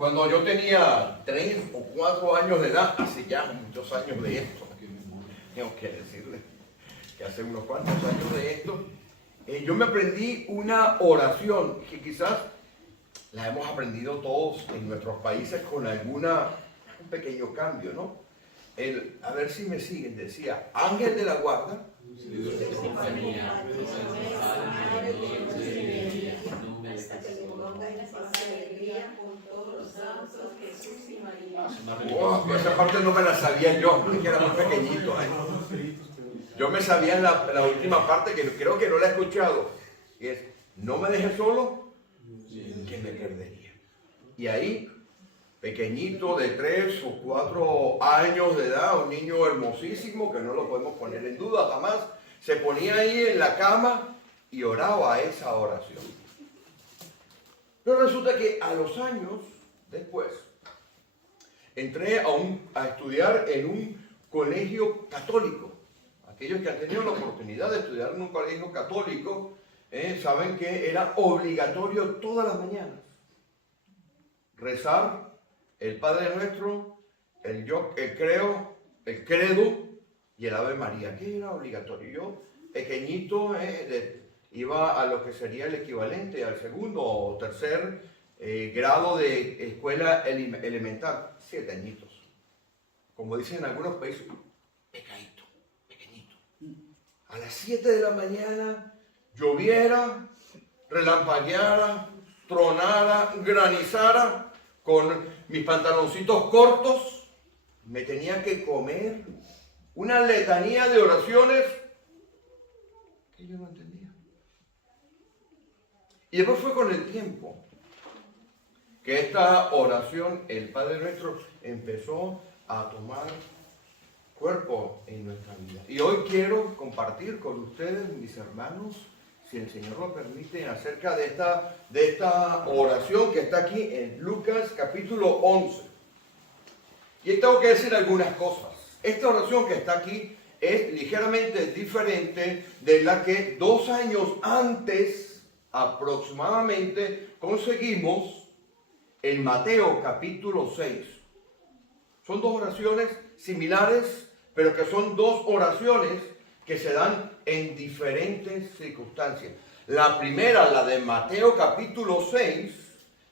Cuando yo tenía 3 o 4 años de edad, hace ya muchos años de esto, tengo que decirle que hace unos cuantos años de esto, yo me aprendí una oración que quizás la hemos aprendido todos en nuestros países con un pequeño cambio, ¿no? A ver si me siguen, decía, ángel de la guarda. Wow, esa parte no me la sabía yo, porque era muy pequeñito. Yo me sabía la última parte que creo que no la he escuchado. Y es, no me dejes solo, que me perdería. Y ahí, pequeñito de 3 o 4 años de edad, un niño hermosísimo, que no lo podemos poner en duda jamás, se ponía ahí en la cama y oraba esa oración. Pero resulta que a los años después, entré a estudiar en un colegio católico. Aquellos que han tenido la oportunidad de estudiar en un colegio católico, saben que era obligatorio todas las mañanas rezar el Padre Nuestro, el credo y el Ave María, que era obligatorio. Yo, pequeñito, iba a lo que sería el equivalente al segundo o tercer grado de escuela elemental, 7 añitos. Como dicen en algunos países, pequeñito. A las 7 de la mañana, lloviera, relampagueara, tronara, granizara, con mis pantaloncitos cortos, me tenía que comer una letanía de oraciones que yo no entendía. Y después fue con el tiempo que esta oración, el Padre Nuestro, empezó a tomar cuerpo en nuestra vida. Y hoy quiero compartir con ustedes, mis hermanos, si el Señor lo permite, acerca de esta oración que está aquí en Lucas capítulo 11. Y tengo que decir algunas cosas. Esta oración que está aquí es ligeramente diferente de la que 2 años antes aproximadamente conseguimos en Mateo capítulo 6. Son 2 oraciones similares, pero que son 2 oraciones que se dan en diferentes circunstancias. La primera, la de Mateo capítulo 6,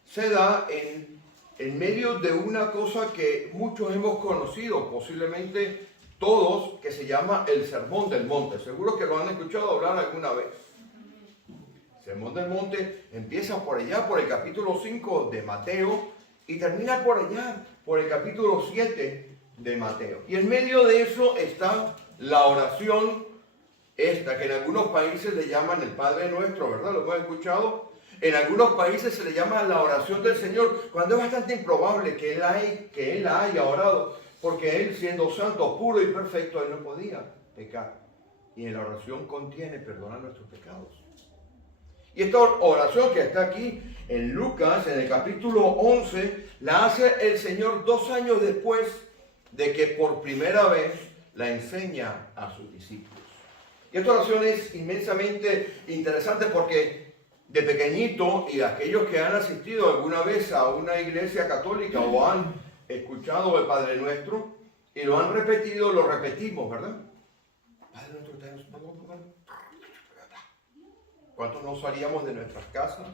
se da en medio de una cosa que muchos hemos conocido, posiblemente todos, que se llama el Sermón del Monte. Seguro que lo han escuchado hablar alguna vez. El Sermón del Monte empieza por allá, por el capítulo 5 de Mateo, y termina por allá, por el capítulo 7 de Mateo. Y en medio de eso está la oración esta, que en algunos países le llaman el Padre Nuestro, ¿verdad? ¿Lo hemos escuchado? En algunos países se le llama la oración del Señor, cuando es bastante improbable que Él la haya orado, porque Él, siendo santo, puro y perfecto, Él no podía pecar. Y en la oración contiene perdonar nuestros pecados. Y esta oración que está aquí en Lucas, en el capítulo 11, la hace el Señor 2 años después de que por primera vez la enseña a sus discípulos. Y esta oración es inmensamente interesante porque de pequeñito, y aquellos que han asistido alguna vez a una iglesia católica o han escuchado el Padre Nuestro y lo han repetido, lo repetimos, ¿verdad? Padre Nuestro, ¿cuántos nos salíamos de nuestras casas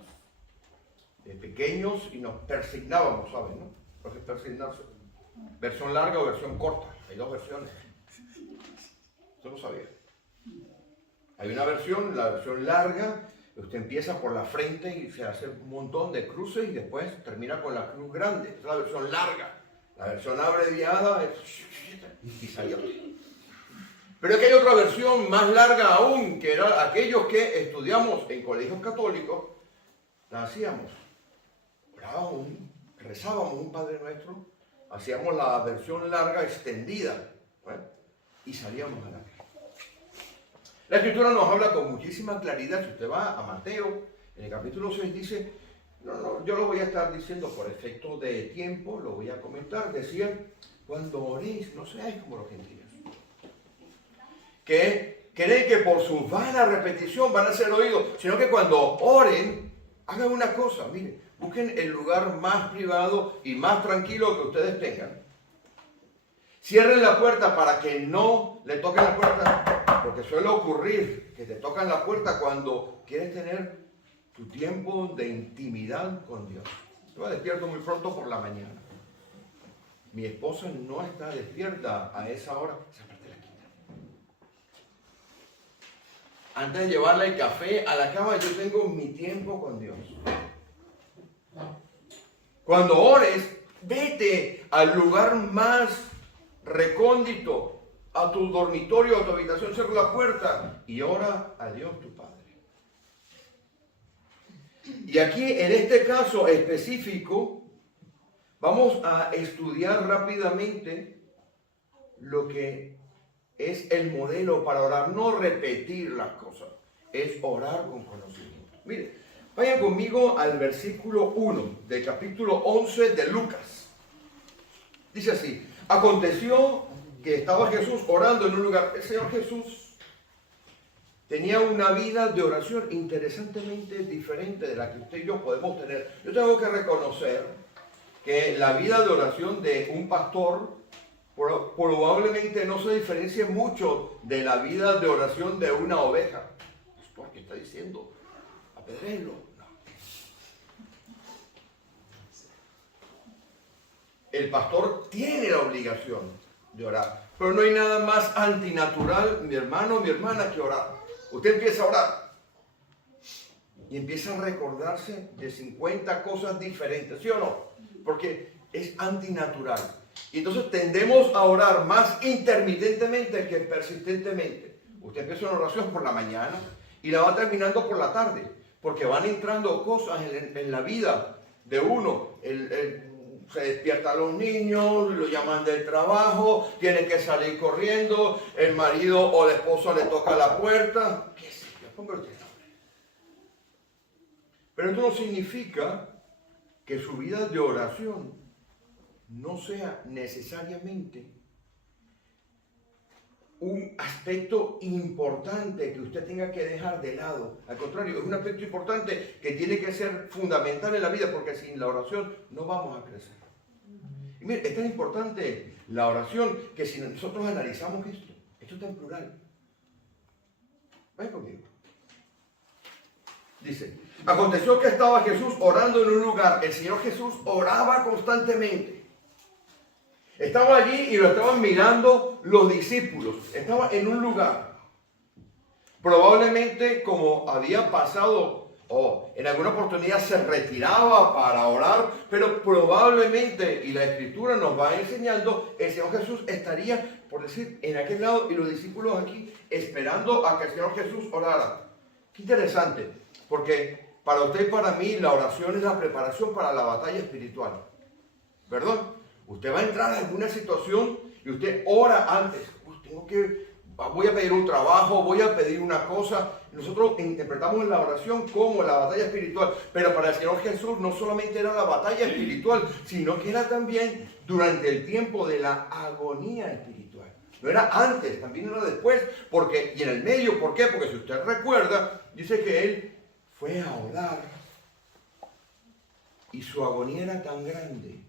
de pequeños y nos persignábamos, ¿saben? ¿No? Lo que es persignarse. Versión larga o versión corta. Hay 2 versiones. Usted lo sabía. Hay una versión, la versión larga, usted empieza por la frente y se hace un montón de cruces y después termina con la cruz grande. Es la versión larga. La versión abreviada es y salió. Pero aquí hay otra versión más larga aún, que era aquellos que estudiamos en colegios católicos, la hacíamos. Orábamos, rezábamos un Padre Nuestro, hacíamos la versión larga extendida, y salíamos a la calle. La Escritura nos habla con muchísima claridad. Si usted va a Mateo, en el capítulo 6 dice, yo lo voy a estar diciendo por efecto de tiempo, lo voy a comentar. Decía, cuando oréis, no seáis como los gentiles, que creen que por su vana repetición van a ser oídos, sino que cuando oren, hagan una cosa, miren, Busquen el lugar más privado y más tranquilo que ustedes tengan. Cierren la puerta para que no le toquen la puerta, porque suele ocurrir que te tocan la puerta cuando quieres tener tu tiempo de intimidad con Dios. Yo me despierto muy pronto por la mañana. Mi esposa no está despierta a esa hora. Esa parte la quita. Antes de llevarle el café a la cama, yo tengo mi tiempo con Dios. Cuando ores, vete al lugar más recóndito, a tu dormitorio, a tu habitación, cierra la puerta y ora a Dios tu Padre. Y aquí, en este caso específico, vamos a estudiar rápidamente lo que es el modelo para orar, no repetir las cosas, es orar con conocimiento. Mire, vayan conmigo al versículo 1 del capítulo 11 de Lucas. Dice así: aconteció que estaba Jesús orando en un lugar. El Señor Jesús tenía una vida de oración interesantemente diferente de la que usted y yo podemos tener. Yo tengo que reconocer que la vida de oración de un pastor probablemente no se diferencie mucho de la vida de oración de una oveja. ¿Pastor, qué está diciendo? Apedréelo. No. El pastor tiene la obligación de orar, pero no hay nada más antinatural, mi hermano, mi hermana, que orar. Usted empieza a orar y empieza a recordarse de 50 cosas diferentes, ¿sí o no? Porque es antinatural. Y entonces tendemos a orar más intermitentemente que persistentemente. Usted empieza una oración por la mañana y la va terminando por la tarde, porque van entrando cosas en la vida de uno. Se despiertan los niños, lo llaman del trabajo, tiene que salir corriendo, el marido o la esposa le toca la puerta. ¿Qué sé yo? Póngale usted nombre. Pero esto no significa que su vida de oración no sea necesariamente un aspecto importante que usted tenga que dejar de lado. Al contrario, es un aspecto importante que tiene que ser fundamental en la vida, porque sin la oración no vamos a crecer. Y mire, es tan importante la oración que si nosotros analizamos esto está en plural. Vaya conmigo. Dice: aconteció que estaba Jesús orando en un lugar. El Señor Jesús oraba constantemente. Estaba allí y lo estaban mirando los discípulos. Estaba en un lugar. Probablemente, como había pasado, en alguna oportunidad se retiraba para orar, pero probablemente, y la Escritura nos va enseñando, el Señor Jesús estaría, por decir, en aquel lado y los discípulos aquí, esperando a que el Señor Jesús orara. Qué interesante, porque para usted y para mí la oración es la preparación para la batalla espiritual, ¿verdad? Usted va a entrar en alguna situación y usted ora antes. Voy a pedir un trabajo, voy a pedir una cosa. Nosotros interpretamos la oración como la batalla espiritual, pero para el Señor Jesús no solamente era la batalla espiritual, sino que era también durante el tiempo de la agonía espiritual. No era antes, también era después, y en el medio. ¿Por qué? Porque si usted recuerda, dice que él fue a orar y su agonía era tan grande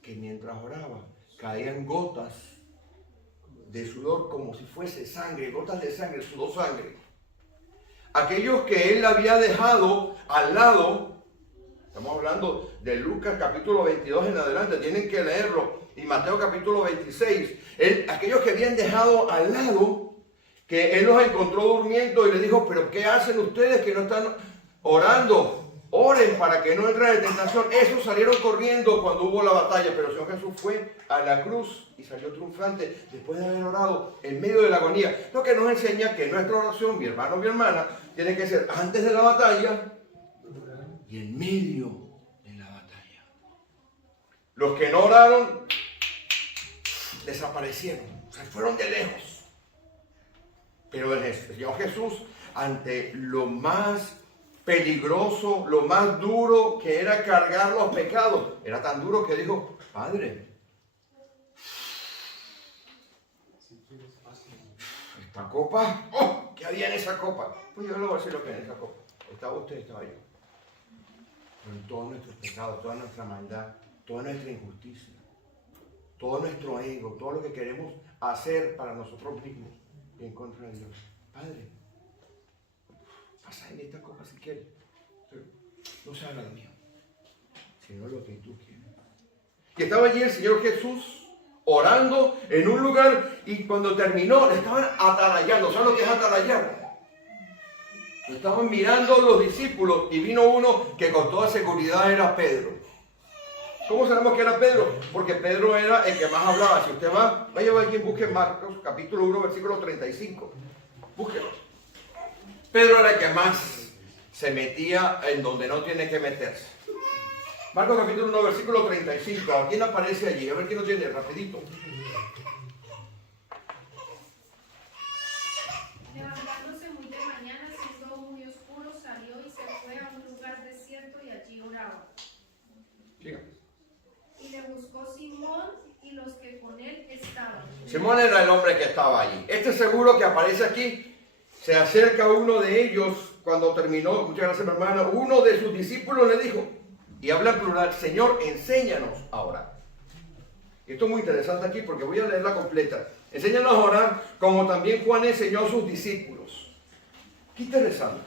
que mientras oraba caían gotas de sudor como si fuese sangre, gotas de sangre, sudó sangre. Aquellos que él había dejado al lado, estamos hablando de Lucas capítulo 22 en adelante, tienen que leerlo, y Mateo capítulo 26, aquellos que habían dejado al lado, que él los encontró durmiendo y les dijo: pero ¿qué hacen ustedes que no están orando? Oren para que no entren en tentación. Esos salieron corriendo cuando hubo la batalla, pero el Señor Jesús fue a la cruz y salió triunfante después de haber orado en medio de la agonía. Lo que nos enseña que nuestra oración, mi hermano, mi hermana, tiene que ser antes de la batalla y en medio de la batalla. Los que no oraron desaparecieron, se fueron de lejos. Pero el Señor Jesús, ante lo más peligroso, lo más duro que era cargar los pecados, era tan duro que dijo: Padre, esta copa, ¿qué había en esa copa? Pues yo le voy a decir lo que hay en esa copa. Estaba usted, estaba yo. con todos nuestros pecados, toda nuestra maldad, toda nuestra injusticia, todo nuestro ego, todo lo que queremos hacer para nosotros mismos y en contra de Dios. Padre, pasa en esta copa si quieres, pero no se haga lo mío, sino lo que tú quieres. Y estaba allí el Señor Jesús orando en un lugar y cuando terminó le estaban atalayando. ¿Saben lo que es atalayar? Estaban mirando los discípulos y vino uno que con toda seguridad era Pedro. ¿Cómo sabemos que era Pedro? Porque Pedro era el que más hablaba. Si usted vaya a alguien, busque Marcos, capítulo 1, versículo 35. Búsquelo. Pedro era el que más se metía en donde no tiene que meterse. Marcos capítulo 1, versículo 35. ¿A quién aparece allí? A ver quién lo tiene, rapidito. Levantándose muy de mañana, siendo muy oscuro, salió y se fue a un lugar desierto y allí oraba. Siga. Y le buscó Simón y los que con él estaban. Simón era el hombre que estaba allí. Este seguro que aparece aquí, se acerca uno de ellos cuando terminó, muchas gracias mi hermana, uno de sus discípulos le dijo, y habla en plural, Señor, enséñanos a orar. Esto es muy interesante aquí porque voy a leerla completa. Enséñanos a orar como también Juan enseñó a sus discípulos. Qué interesante.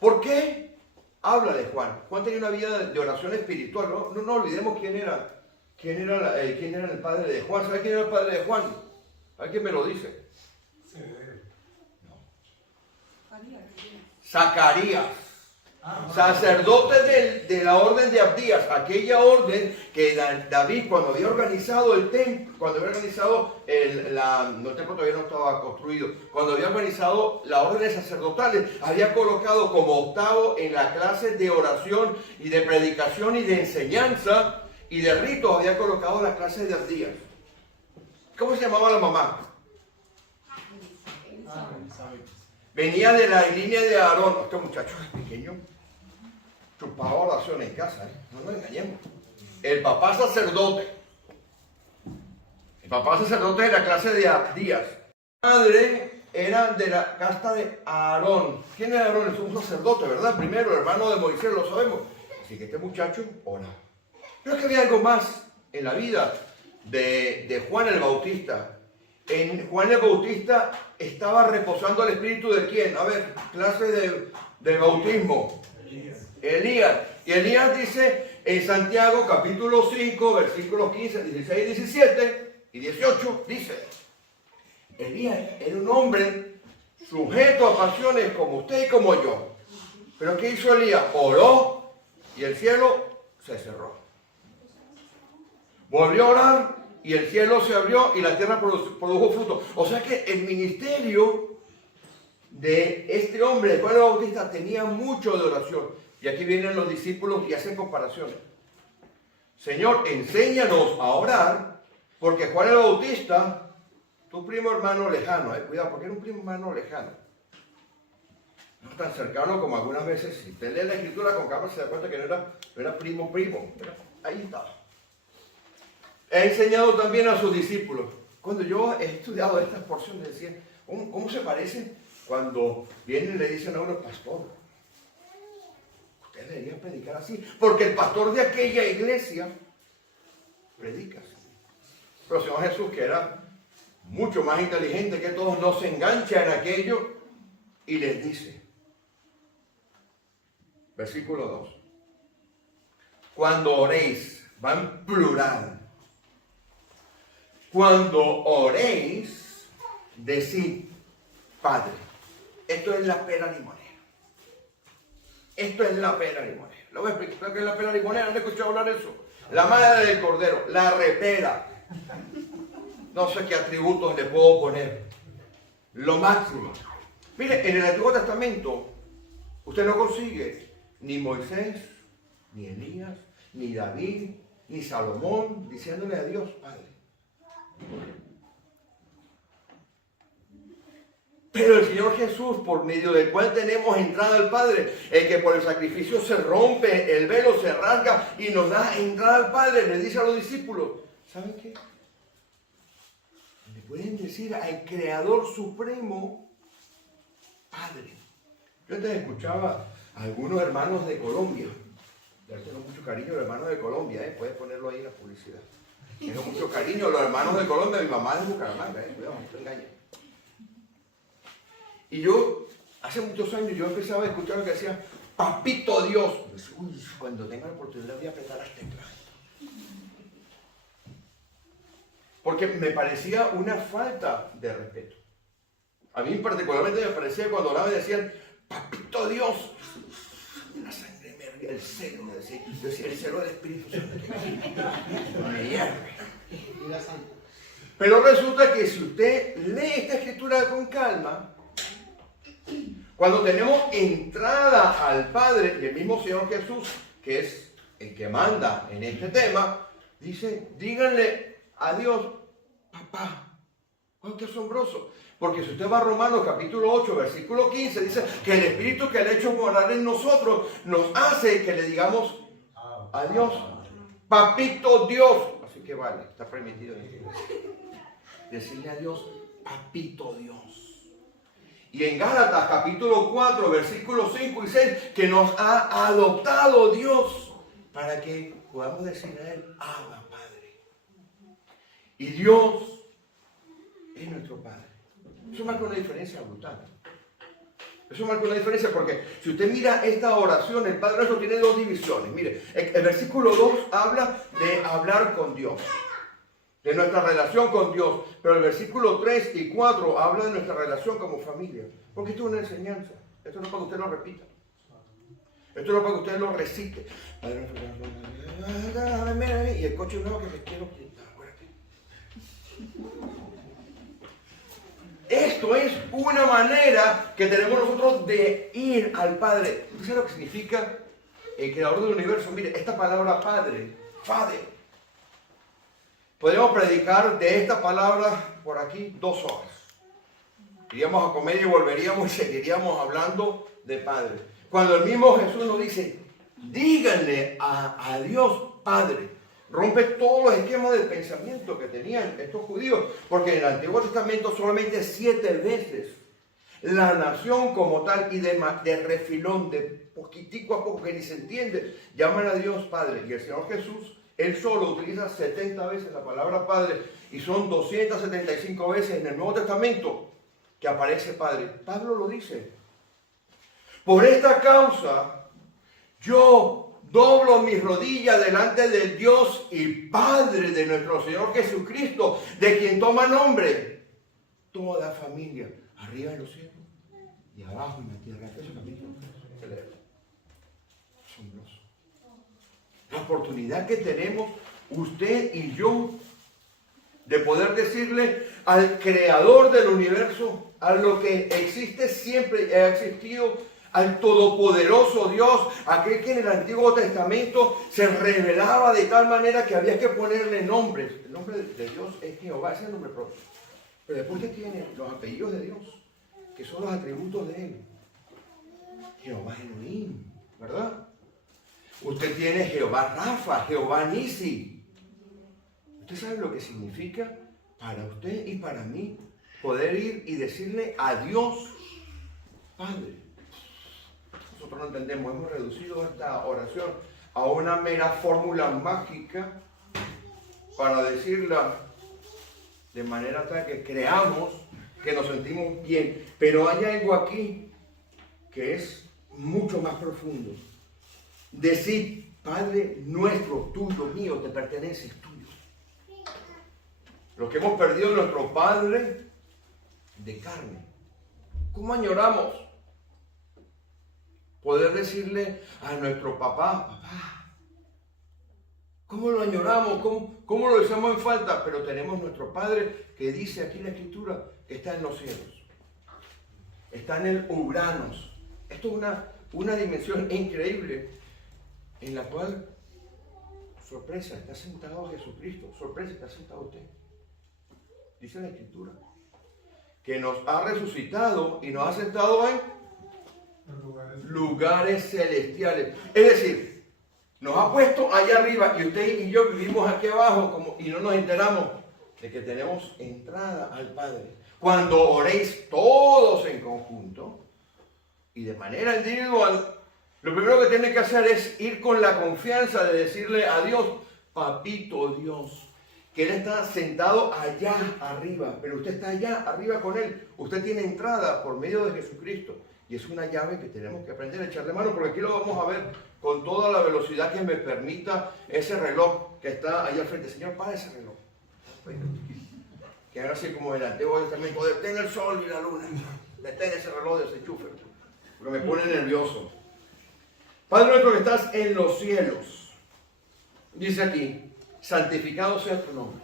¿Por qué habla de Juan? Juan tenía una vida de oración espiritual. No olvidemos quién era el padre de Juan. ¿Sabe quién era el padre de Juan? ¿Alguien me lo dice? No. Zacarías. Sacerdote de la orden de Abdías, aquella orden que David, cuando había organizado el templo, cuando había organizado el templo todavía no estaba construido, cuando había organizado la orden de sacerdotales, había colocado como octavo en la clase de oración y de predicación y de enseñanza y de ritos, había colocado la clase de Abdías. ¿Cómo se llamaba la mamá? Venía de la línea de Aarón. Este muchacho es pequeño. Chupaba oración en casa, no nos engañemos. El papá sacerdote. El papá sacerdote de la clase de Abdías. La madre era de la casta de Aarón. ¿Quién era Aarón? Es un sacerdote, ¿verdad? Primero, hermano de Moisés, lo sabemos. Así que este muchacho ora. Pero es que había algo más en la vida de Juan el Bautista. En Juan el Bautista estaba reposando el espíritu de ¿quién? A ver, clase de bautismo. Elías. Y Elías dice en Santiago capítulo 5, versículos 15, 16, 17 y 18, dice, Elías era un hombre sujeto a pasiones como usted y como yo. Pero ¿qué hizo Elías? Oró y el cielo se cerró. Volvió a orar y el cielo se abrió y la tierra produjo fruto. O sea que el ministerio de este hombre, de Juan el Bautista, tenía mucho de oración. Y aquí vienen los discípulos y hacen comparaciones. Señor, enséñanos a orar, porque Juan el Bautista, tu primo hermano lejano, cuidado, porque era un primo hermano lejano. No tan cercano como algunas veces, si usted lee la escritura con calma se da cuenta que no era primo, ahí estaba. He enseñado también a sus discípulos. Cuando yo he estudiado estas porciones, decía, ¿cómo se parece cuando vienen y le dicen a uno, pastor, usted debería predicar así? Porque el pastor de aquella iglesia predica así. Pero el Señor Jesús, que era mucho más inteligente que todos, no se engancha en aquello y les dice, versículo 2, cuando oréis, va en plural, cuando oréis, decid, Padre. Esto es la pera limonera. Esto es la pera limonera. Lo voy a explicar qué es la pera limonera. ¿No he escuchado hablar de eso? La madre del cordero, la repera. No sé qué atributos le puedo poner. Lo máximo. Mire, en el Antiguo Testamento, usted no consigue ni Moisés, ni Elías, ni David, ni Salomón diciéndole a Dios, Padre. Pero el Señor Jesús, por medio del cual tenemos entrada al Padre, el que por el sacrificio se rompe, el velo se rasga y nos da entrada al Padre, le dice a los discípulos, ¿saben qué? Le pueden decir al Creador Supremo, Padre. Yo antes escuchaba a algunos hermanos de Colombia Yo tengo mucho cariño a los hermanos de Colombia, puedes ponerlo ahí en la publicidad. Tengo mucho cariño a los hermanos de Colombia, mi mamá es de Bucaramanga, cuidado, no te engañes. Y yo, hace muchos años, yo empezaba a escuchar lo que decía, papito Dios. Uy, cuando tenga la oportunidad voy a apretar las teclas. Porque me parecía una falta de respeto. A mí particularmente me parecía cuando oraban y decían, papito Dios. La sangre me hervía, el celo, decía el celo del Espíritu Santo. Me hierve. Pero resulta que si usted lee esta escritura con calma, cuando tenemos entrada al Padre, y el mismo Señor Jesús, que es el que manda en este tema, dice, díganle a Dios, papá. ¡Oh, qué asombroso! Porque si usted va a Romanos capítulo 8, versículo 15, dice que el Espíritu que le ha hecho morar en nosotros nos hace que le digamos a Dios, papito Dios. Así que vale, está permitido decirle a Dios, papito Dios. Y en Gálatas capítulo 4, versículos 5 y 6, que nos ha adoptado Dios para que podamos decir a Él, Abba, Padre. Y Dios es nuestro Padre. Eso marca una diferencia brutal. Eso marca una diferencia porque si usted mira esta oración, el Padre Nuestro tiene dos divisiones. Mire, el versículo 2 habla de hablar con Dios, de nuestra relación con Dios. Pero el versículo 3 y 4 habla de nuestra relación como familia. Porque esto es una enseñanza. Esto no es para que usted lo repita. Esto no es para que usted lo recite. Y el coche nuevo que me quiero quitar. Esto es una manera que tenemos nosotros de ir al Padre. ¿Usted sabe lo que significa el creador del universo? Mire, esta palabra Padre, Father. Podemos predicar de esta palabra por aquí 2 horas. Iríamos a comer y volveríamos y seguiríamos hablando de Padre. Cuando el mismo Jesús nos dice, díganle a Dios Padre. Rompe todos los esquemas de pensamiento que tenían estos judíos, porque en el Antiguo Testamento solamente 7 veces la nación como tal y de refilón, de poquitico a poco que ni se entiende, llaman a Dios Padre. Y el Señor Jesús, Él solo utiliza 70 veces la palabra Padre y son 275 veces en el Nuevo Testamento que aparece Padre. Pablo lo dice. Por esta causa, yo doblo mis rodillas delante del Dios y Padre de nuestro Señor Jesucristo, de quien toma nombre toda familia, arriba en los cielos y abajo en la tierra. Eso también es asombroso. La oportunidad que tenemos usted y yo de poder decirle al Creador del universo, a lo que existe siempre y ha existido, al todopoderoso Dios, aquel que en el Antiguo Testamento se revelaba de tal manera que había que ponerle nombres. El nombre de Dios es Jehová, ese es el nombre propio. Pero después usted tiene los apellidos de Dios, que son los atributos de Él. Jehová Elohim, ¿verdad? Usted tiene Jehová Rafa, Jehová Nisi. ¿Usted sabe lo que significa para usted y para mí poder ir y decirle a Dios Padre? Nosotros no entendemos, hemos reducido esta oración a una mera fórmula mágica para decirla de manera tal que creamos que nos sentimos bien. Pero hay algo aquí que es mucho más profundo. Decir, Padre nuestro, tuyo, mío, te pertenece, es tuyo. Los que hemos perdido nuestro Padre de carne. ¿Cómo añoramos poder decirle a nuestro papá, papá? ¿Cómo lo añoramos? ¿Cómo lo echamos en falta? Pero tenemos nuestro Padre que dice aquí en la Escritura que está en los cielos. Está en el Uranos. Esto es una dimensión increíble en la cual, sorpresa, está sentado Jesucristo. Sorpresa, está sentado usted. Dice la Escritura que nos ha resucitado y nos ha sentado en lugares celestiales. Es decir, nos ha puesto allá arriba y usted y yo vivimos aquí abajo y no nos enteramos de que tenemos entrada al Padre. Cuando oréis todos en conjunto y de manera individual, Lo primero que tiene que hacer es ir con la confianza de decirle a Dios, papito Dios, que Él está sentado allá arriba, pero usted está allá arriba con Él. Usted tiene entrada por medio de Jesucristo. Y es una llave que tenemos que aprender a echarle mano, porque aquí lo vamos a ver con toda la velocidad que me permita ese reloj que está allá al frente. Señor, para ese reloj. Que haga así como el Antiguo Testamento, detén el sol y la luna. Detén ese reloj de ese enchufe, porque me pone nervioso. Padre nuestro que estás en los cielos, dice aquí, santificado sea tu nombre.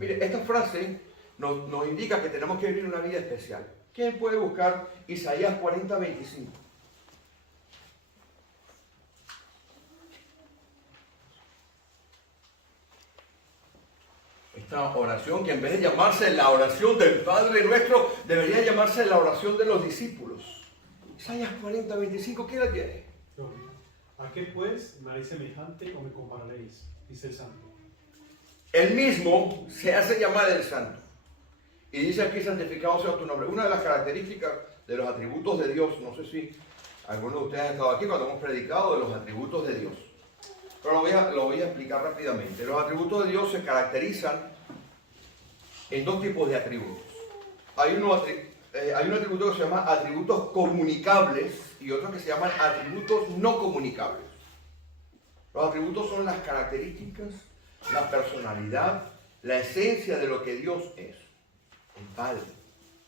Mire, esta frase nos indica que tenemos que vivir una vida especial. ¿Quién puede buscar Isaías 40:25? Esta oración que en vez de llamarse la oración del Padre Nuestro, debería llamarse la oración de los discípulos. Isaías 40:25, ¿quién la tiene? ¿A qué pues me haréis semejante o me compararéis? Dice el Santo. Él mismo se hace llamar el Santo. Y dice aquí, santificado sea tu nombre. Una de las características de los atributos de Dios, no sé si algunos de ustedes han estado aquí cuando hemos predicado de los atributos de Dios. Pero lo voy a explicar rápidamente. Los atributos de Dios se caracterizan en dos tipos de atributos. Hay un atributo que se llama atributos comunicables y otro que se llaman atributos no comunicables. Los atributos son las características, la personalidad, la esencia de lo que Dios es. El Padre,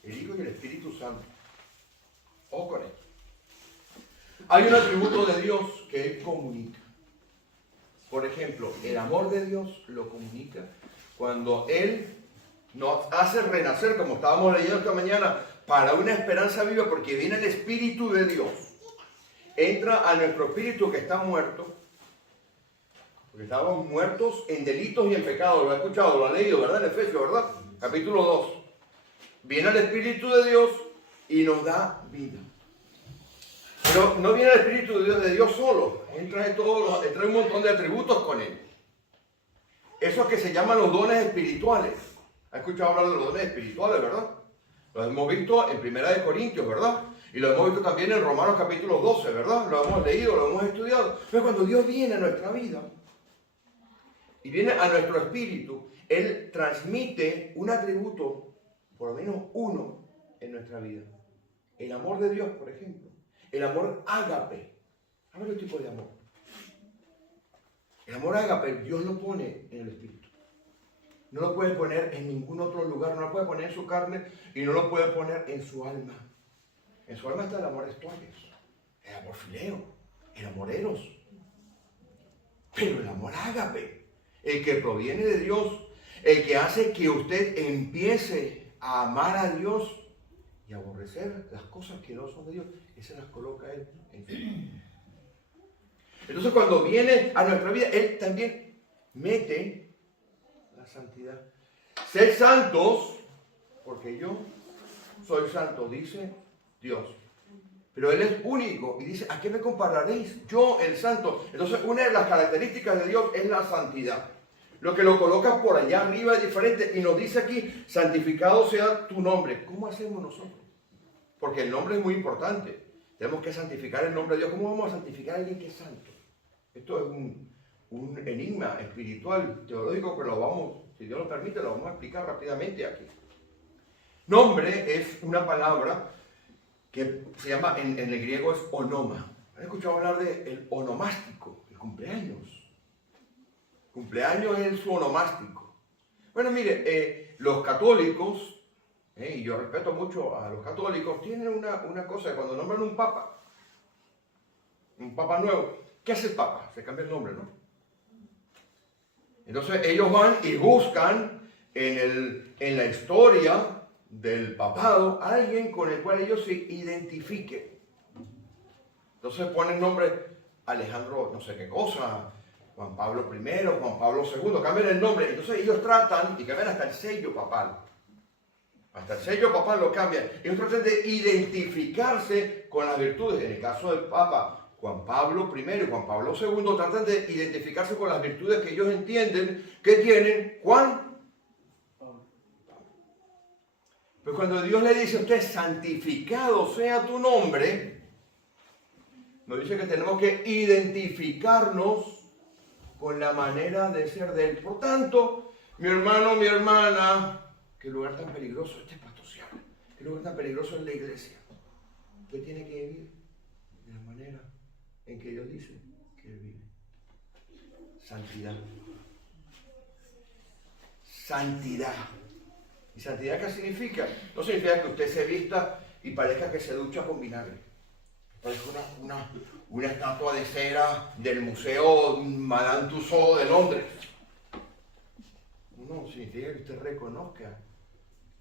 el Hijo y el Espíritu Santo. Ojo con esto. Hay un atributo de Dios que Él comunica. Por ejemplo, el amor de Dios lo comunica cuando Él nos hace renacer, como estábamos leyendo esta mañana, para una esperanza viva, porque viene el Espíritu de Dios. Entra a nuestro espíritu que está muerto, porque estábamos muertos en delitos y en pecados. Lo ha escuchado, lo ha leído, ¿verdad? En Efesios, ¿verdad? Capítulo 2. Viene el Espíritu de Dios y nos da vida. Pero no viene el Espíritu de Dios solo. Entra un montón de atributos con Él. Esos que se llaman los dones espirituales. ¿Ha escuchado hablar de los dones espirituales, verdad? Lo hemos visto en 1 Corintios, ¿verdad? Y lo hemos visto también en Romanos capítulo 12, ¿verdad? Lo hemos leído, lo hemos estudiado. Pero cuando Dios viene a nuestra vida y viene a nuestro espíritu, Él transmite un atributo, por lo menos uno, en nuestra vida. El amor de Dios, por ejemplo. El amor ágape. ¿Sabes qué tipo de amor? El amor ágape, Dios lo pone en el espíritu. No lo puede poner en ningún otro lugar. No lo puede poner en su carne y no lo puede poner en su alma. En su alma está el amor estoides, el amor fileo, el amor eros. Pero el amor ágape, el que proviene de Dios, el que hace que usted empiece a amar a Dios y aborrecer las cosas que no son de Dios, ese las coloca Él en su. Entonces cuando viene a nuestra vida, Él también mete la santidad. Ser santos, porque yo soy santo, dice Dios. Pero Él es único y dice, ¿a qué me compararéis? Yo, el santo. Entonces una de las características de Dios es la santidad. Lo que lo coloca por allá arriba es diferente. Y nos dice aquí, santificado sea tu nombre. ¿Cómo hacemos nosotros? Porque el nombre es muy importante. Tenemos que santificar el nombre de Dios. ¿Cómo vamos a santificar a alguien que es santo? Esto es un enigma espiritual, teológico, que lo vamos, si Dios lo permite, lo vamos a explicar rápidamente aquí. Nombre es una palabra que se llama, en el griego es onoma. ¿Han escuchado hablar del onomástico? El cumpleaños. Cumpleaños es su onomástico. Bueno, mire, los católicos, y yo respeto mucho a los católicos, tienen una cosa, que cuando nombran un papa nuevo, ¿qué hace el papa? Se cambia el nombre, ¿no? Entonces ellos van y buscan en la historia del papado a alguien con el cual ellos se identifiquen. Entonces ponen nombre Alejandro no sé qué cosa, Juan Pablo I, Juan Pablo II, cambian el nombre. Entonces ellos tratan y cambian hasta el sello papal. Hasta el sello papal lo cambian. Ellos tratan de identificarse con las virtudes. En el caso del Papa Juan Pablo I y Juan Pablo II tratan de identificarse con las virtudes que ellos entienden que tienen Juan. Pero cuando Dios le dice a usted, santificado sea tu nombre, Nos dice que tenemos que identificarnos con la manera de ser de Él. Por tanto, mi hermano, mi hermana, qué lugar tan peligroso este pastorear, qué lugar tan peligroso es la iglesia. Usted tiene que vivir de la manera en que Dios dice que Él vive. Santidad. Santidad. ¿Y santidad qué significa? No significa que usted se vista y parezca que se ducha con vinagre. Parece una estatua de cera del Museo Madame Tussauds de Londres. No, significa que usted reconozca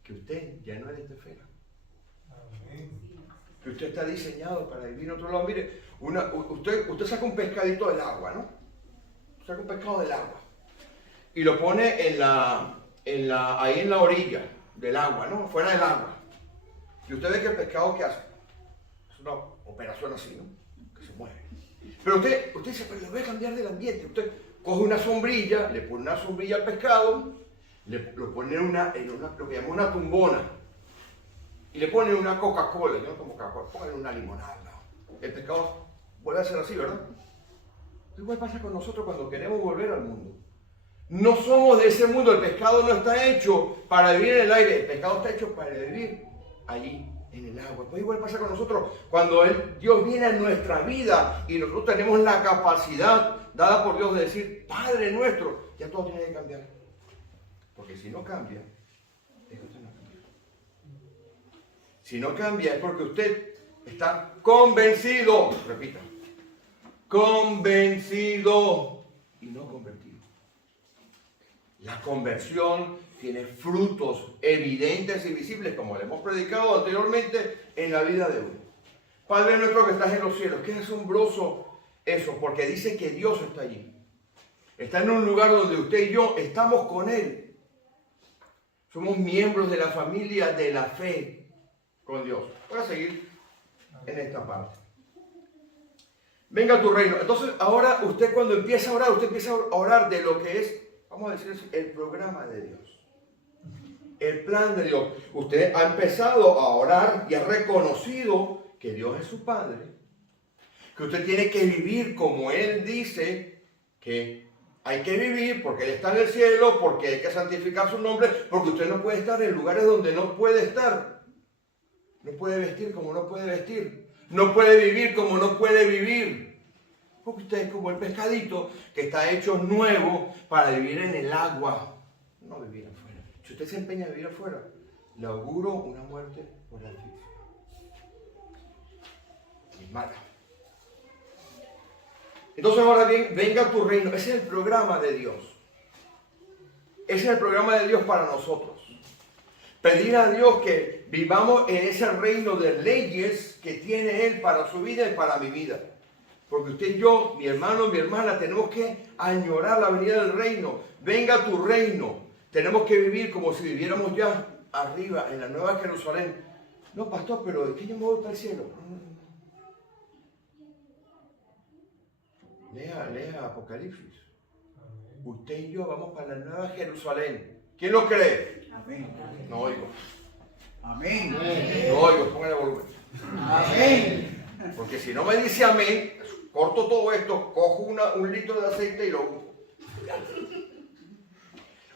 que usted ya no es de esta esfera. Que usted está diseñado para vivir en otro lado. Mire, usted saca un pescadito del agua, ¿no? Saca un pescado del agua y lo pone ahí en la orilla del agua, ¿no? Fuera del agua. Y usted ve que el pescado, ¿qué hace? Es una operación así, ¿no? Que se mueve. Pero usted dice, pero yo voy a cambiar del ambiente. Usted coge una sombrilla, le pone una sombrilla al pescado, lo pone en lo que llama una tumbona, y le pone una Coca-Cola, no como Coca-Cola, póngale una limonada, ¿no? El pescado vuelve a ser así, ¿verdad? Igual pasa con nosotros cuando queremos volver al mundo. No somos de ese mundo, el pescado no está hecho para vivir en el aire, el pescado está hecho para vivir allí en el agua. Pues igual pasa con nosotros cuando Dios viene a nuestra vida y nosotros tenemos la capacidad dada por Dios de decir, Padre nuestro, ya todo tiene que cambiar. Porque si no cambia, es que usted no cambia. Si no cambia es porque usted está convencido, repita, convencido y no convertido. La conversión tiene frutos evidentes y visibles, como le hemos predicado anteriormente, en la vida de uno. Padre nuestro que estás en los cielos, qué asombroso eso, porque dice que Dios está allí. Está en un lugar donde usted y yo estamos con Él. Somos miembros de la familia de la fe con Dios. Voy a seguir en esta parte. Venga a tu reino. Entonces, ahora usted cuando empieza a orar, usted empieza a orar de lo que es, vamos a decir, el programa de Dios. El plan de Dios. Usted ha empezado a orar y ha reconocido que Dios es su Padre. Que usted tiene que vivir como Él dice que hay que vivir, porque Él está en el cielo, porque hay que santificar su nombre, porque usted no puede estar en lugares donde no puede estar. No puede vestir como no puede vestir. No puede vivir como no puede vivir. Porque usted es como el pescadito que está hecho nuevo para vivir en el agua, no vivir afuera. Si usted se empeña a vivir afuera, le auguro una muerte por la asfixia. Y mata. Entonces ahora bien, venga a tu reino. Ese es el programa de Dios. Ese es el programa de Dios para nosotros. Pedir a Dios que vivamos en ese reino de leyes que tiene Él para su vida y para mi vida. Porque usted y yo, mi hermano, mi hermana, tenemos que añorar la venida del reino. Venga a tu reino. Tenemos que vivir como si viviéramos ya arriba, en la Nueva Jerusalén. No, pastor, pero ¿de qué yo me voy para el cielo? Lea Apocalipsis. Usted y yo vamos para la Nueva Jerusalén. ¿Quién lo cree? Amén. No oigo. Amén. No oigo, póngale volumen. Amén. Porque si no me dice amén, corto todo esto, cojo un litro de aceite y lo unto.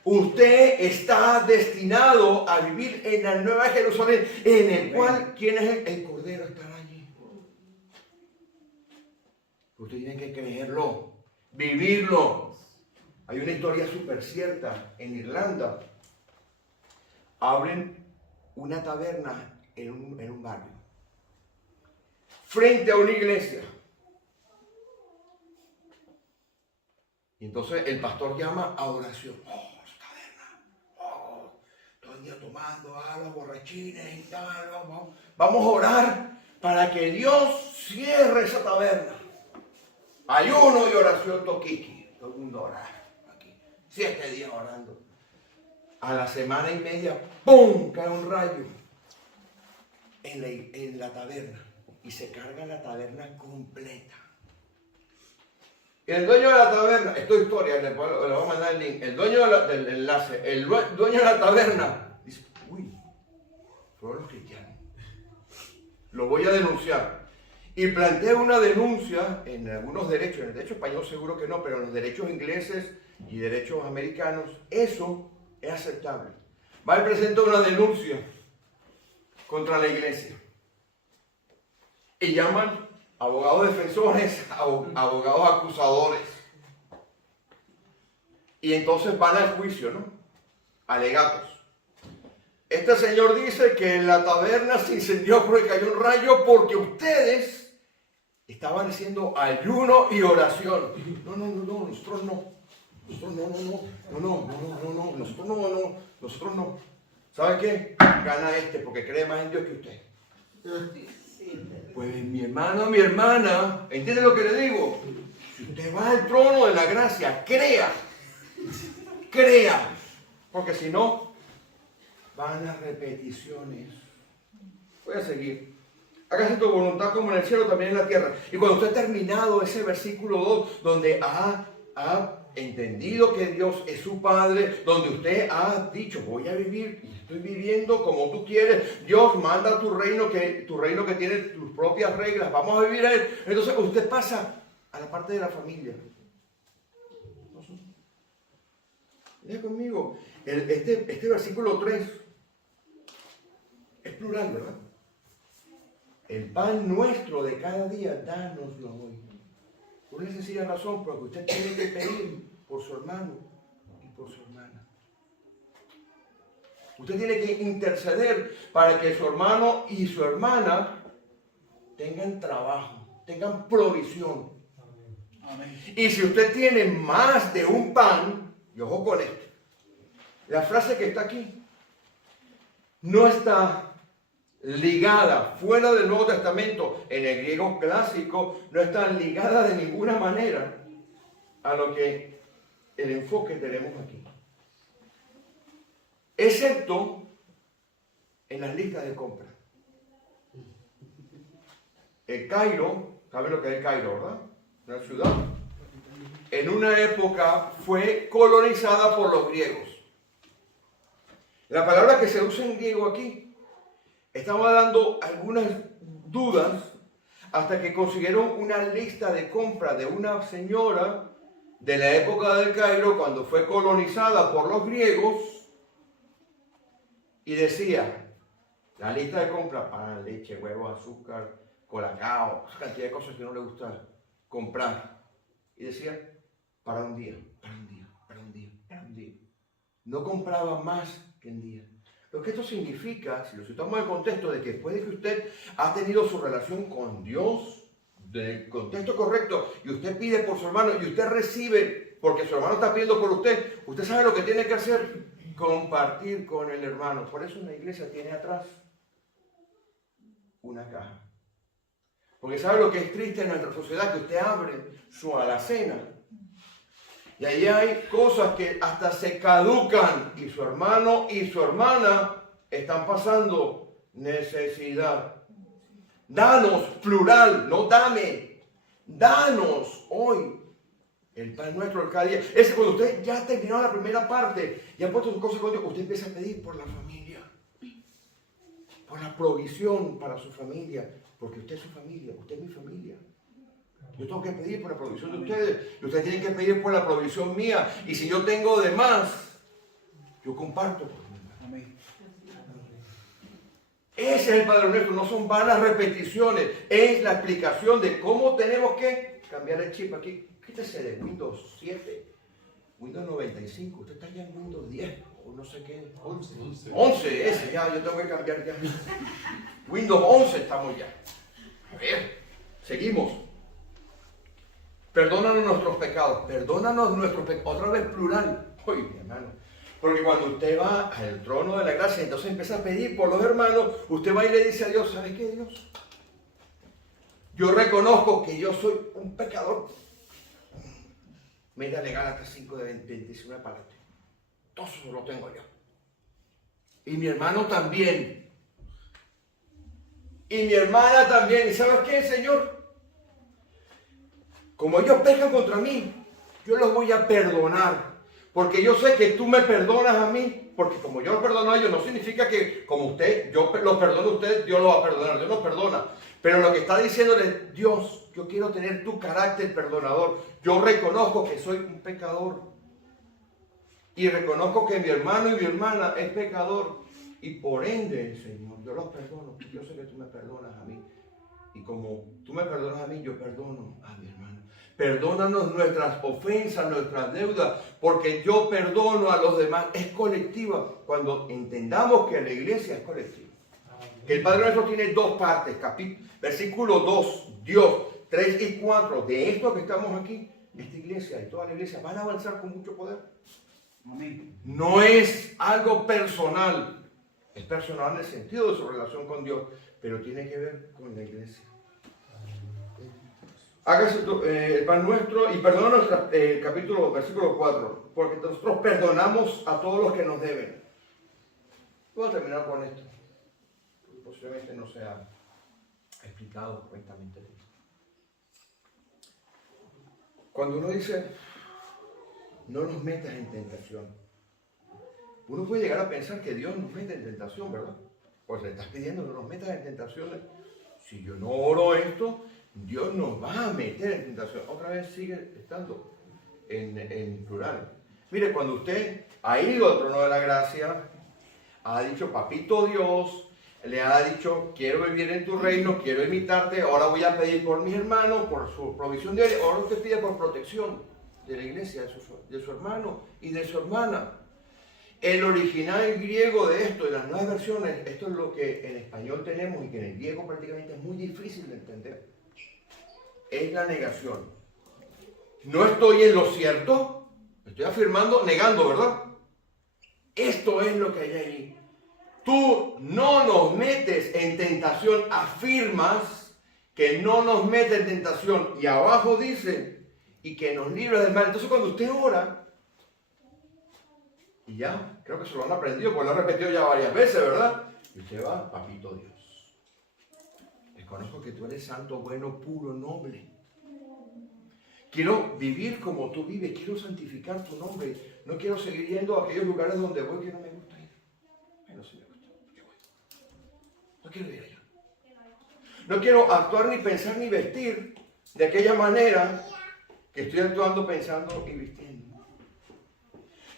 Usted está destinado a vivir en la Nueva Jerusalén, en el cual, ¿quién es el Cordero? Estará allí. Usted tiene que creerlo, vivirlo. Hay una historia súper cierta en Irlanda. Abren una taberna en un barrio, frente a una iglesia. Y entonces el pastor llama a oración. Todo el día tomando a los borrachines y tal. Vamos a orar para que Dios cierre esa taberna. Ayuno y oración toquiqui. Todo el mundo orar aquí. 7 días orando. A la semana y media, ¡pum!, cae un rayo en la taberna. Y se carga la taberna completa. Y el dueño de la taberna, esto es historia, le voy a mandar el link. El dueño del enlace, el dueño de la taberna, dice, uy, fueron los cristianos. Lo voy a denunciar. y plantea una denuncia en algunos derechos, en el derecho español seguro que no, pero en los derechos ingleses y derechos americanos, eso es aceptable. Va y presenta una denuncia contra la iglesia. Y llaman abogados defensores, abogados acusadores. Y entonces van al juicio, ¿no? Alegatos. Este señor dice que en la taberna se incendió porque cayó un rayo porque ustedes estaban haciendo ayuno y oración. No, nosotros no. Nosotros no. ¿Sabe qué? Gana este porque cree más en Dios que usted. Pues mi hermano, mi hermana, ¿entiende lo que le digo? Si usted va al trono de la gracia, crea. Porque si no, van a repeticiones. Voy a seguir. Hágase tu voluntad como en el cielo, también en la tierra. Y cuando usted ha terminado ese versículo 2, donde ha entendido que Dios es su Padre, donde usted ha dicho, voy a vivir, y estoy viviendo como tú quieres, Dios manda tu reino que tiene tus propias reglas, vamos a vivir a Él. Entonces usted pasa a la parte de la familia. Mira conmigo, este versículo 3 es plural, ¿verdad? El pan nuestro de cada día, dánoslo hoy. Por una sencilla razón, porque usted tiene que pedir por su hermano y por su hermana. Usted tiene que interceder para que su hermano y su hermana tengan trabajo, tengan provisión. Amén. Y si usted tiene más de un pan, y ojo con esto, la frase que está aquí no está ligada, fuera del Nuevo Testamento, en el griego clásico, no está ligada de ninguna manera a lo que el enfoque tenemos aquí. Excepto en las listas de compra. El Cairo, ¿saben lo que es el Cairo, verdad? Una ciudad. En una época fue colonizada por los griegos. La palabra que se usa en griego aquí estaba dando algunas dudas hasta que consiguieron una lista de compra de una señora de la época del Cairo cuando fue colonizada por los griegos y decía, la lista de compra, pan, leche, huevo, azúcar, colacao, esa cantidad de cosas que no le gusta comprar. Y decía, para un día. No compraba más que un día. Lo que esto significa, si lo citamos en el contexto de que después de que usted ha tenido su relación con Dios, del contexto correcto, y usted pide por su hermano, y usted recibe, porque su hermano está pidiendo por usted, usted sabe lo que tiene que hacer, compartir con el hermano. Por eso una iglesia tiene atrás una caja. Porque sabe lo que es triste en nuestra sociedad, que usted abre su alacena, y ahí hay cosas que hasta se caducan y su hermano y su hermana están pasando necesidad. Danos, plural, no dame. Danos hoy el pan nuestro de cada día. Es cuando usted ya terminó la primera parte y ha puesto sus cosas con Dios, usted empieza a pedir por la familia. Por la provisión para su familia. Porque usted es su familia, usted es mi familia. Yo tengo que pedir por la provisión de ustedes. Y ustedes tienen que pedir por la provisión mía. Y si yo tengo de más, yo comparto. Amén. Ese es el Padre Nuestro. No son vanas repeticiones. Es la explicación de cómo tenemos que cambiar el chip aquí. Quítese de Windows 7, Windows 95. Usted está ya en Windows 10 o no sé qué. 11, ese ya. Yo tengo que cambiar ya. Windows 11 estamos ya. A ver, seguimos. Perdónanos nuestros pecados. Perdónanos nuestros pecados. Otra vez plural. Oye, mi hermano. Porque cuando usted va al trono de la gracia, entonces empieza a pedir por los hermanos, usted va y le dice a Dios, ¿sabe qué, Dios? Yo reconozco que yo soy un pecador. Mira, legal hasta 5 de 21 para ti. Todo eso lo tengo yo. Y mi hermano también. Y mi hermana también. ¿Y sabes qué, Señor? Como ellos pecan contra mí, yo los voy a perdonar. Porque yo sé que tú me perdonas a mí, porque como yo los perdono a ellos, no significa que como yo los perdono a usted, Dios los va a perdonar, Dios los perdona. Pero lo que está diciéndole, Dios, yo quiero tener tu carácter perdonador. Yo reconozco que soy un pecador. Y reconozco que mi hermano y mi hermana es pecador. Y por ende, Señor, yo los perdono. Yo sé que tú me perdonas a mí. Y como tú me perdonas a mí, yo perdono a mi hermano. Perdónanos nuestras ofensas, nuestras deudas, porque yo perdono a los demás. Es colectiva. Cuando entendamos que la iglesia es colectiva. Que el Padre Nuestro tiene dos partes. Versículo 2, Dios, 3 y 4. De esto que estamos aquí, esta iglesia y toda la iglesia van a avanzar con mucho poder. Amén. No es algo personal. Es personal en el sentido de su relación con Dios, pero tiene que ver con la iglesia. Hágase el pan nuestro y perdónanos, versículo 4, porque nosotros perdonamos a todos los que nos deben. Voy a terminar con esto, porque posiblemente no sea explicado correctamente. Cuando uno dice, no nos metas en tentación, uno puede llegar a pensar que Dios nos mete en tentación, ¿verdad? Pues le estás pidiendo no nos metas en tentaciones. Si yo no oro esto, Dios nos va a meter en tentación. Otra vez sigue estando en plural. Mire, cuando usted ha ido al trono de la gracia, ha dicho, papito Dios, le ha dicho, quiero vivir en tu reino, quiero imitarte, ahora voy a pedir por mis hermanos, por su provisión diaria, ahora usted pide por protección de la iglesia, de su hermano y de su hermana. El original griego de esto, en las nuevas versiones, esto es lo que en español tenemos y que en el griego prácticamente es muy difícil de entender. Es la negación. No estoy en lo cierto, estoy afirmando, negando, ¿verdad? Esto es lo que hay allí. Tú no nos metes en tentación, afirmas que no nos metes en tentación. Y abajo dice, y que nos libra del mal. Entonces cuando usted ora, y ya, creo que se lo han aprendido, porque lo han repetido ya varias veces, ¿verdad? Y usted va, papito Dios. Reconozco que tú eres santo, bueno, puro, noble. Quiero vivir como tú vives, quiero santificar tu nombre. No quiero seguir yendo a aquellos lugares donde voy que no me gusta ir. Bueno, sí me gusta, yo voy. No quiero ir allá. No quiero actuar ni pensar ni vestir de aquella manera que estoy actuando, pensando y vistiendo.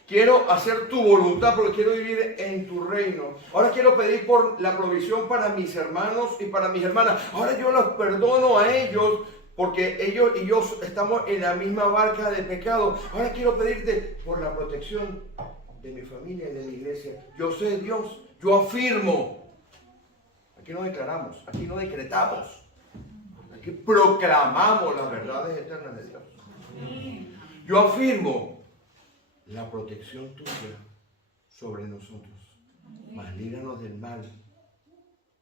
Quiero hacer tu voluntad porque quiero vivir en tu reino. Ahora quiero pedir por la provisión para mis hermanos y para mis hermanas. Ahora yo los perdono a ellos porque ellos y yo estamos en la misma barca de pecado. Ahora quiero pedirte por la protección de mi familia y de mi iglesia. Yo sé Dios, yo afirmo. Aquí no declaramos, aquí no decretamos. Aquí proclamamos las verdades eternas de Dios. Yo afirmo la protección tuya sobre nosotros. Mas líbranos del mal.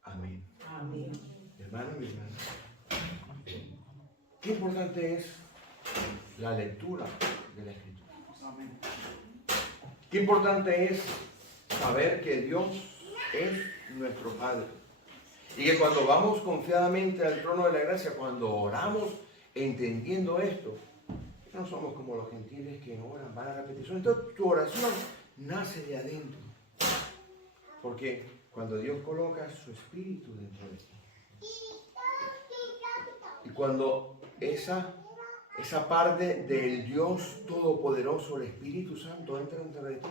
Amén. Amén. Hermano y hermana, qué importante es la lectura de la Escritura. Amén. Qué importante es saber que Dios es nuestro Padre. Y que cuando vamos confiadamente al trono de la gracia, cuando oramos entendiendo esto, no somos como los gentiles que oran, van a repetición. Entonces tu oración nace de adentro. Porque cuando Dios coloca su espíritu dentro de ti. Y cuando esa parte del Dios Todopoderoso, el Espíritu Santo, entra dentro de ti,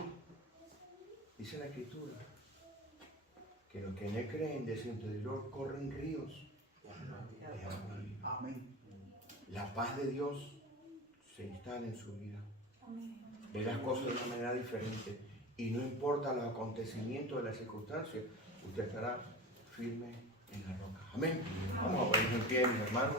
dice la Escritura, que los que en Él creen de su interior corren ríos de agua viva. Amén. La paz de Dios se instala en su vida. Ve las cosas de una manera diferente. Y no importa los acontecimientos de las circunstancias, usted estará firme en la roca. Amén. Vamos a ponernos en pie, mis hermanos.